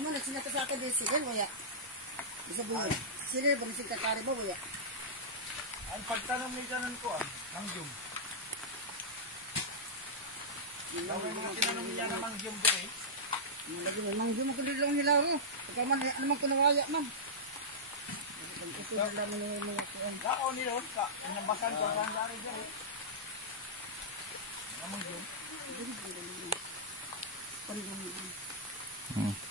Amo nagsinata sa akin din sige wala. Isa buhay. Sino ba bisig kakari ba wala? Ang pagtanong may ganan ko mangjum. Tawag mga tinanong niya na mangjum dire. Lagi mo mangjum ko dito lang hilaro. Pagka man naman ko nawaya man. Ito na lang ni mga kuan. Kao ni ron ka inambasan ko ang gari dire. Mangjum. Pari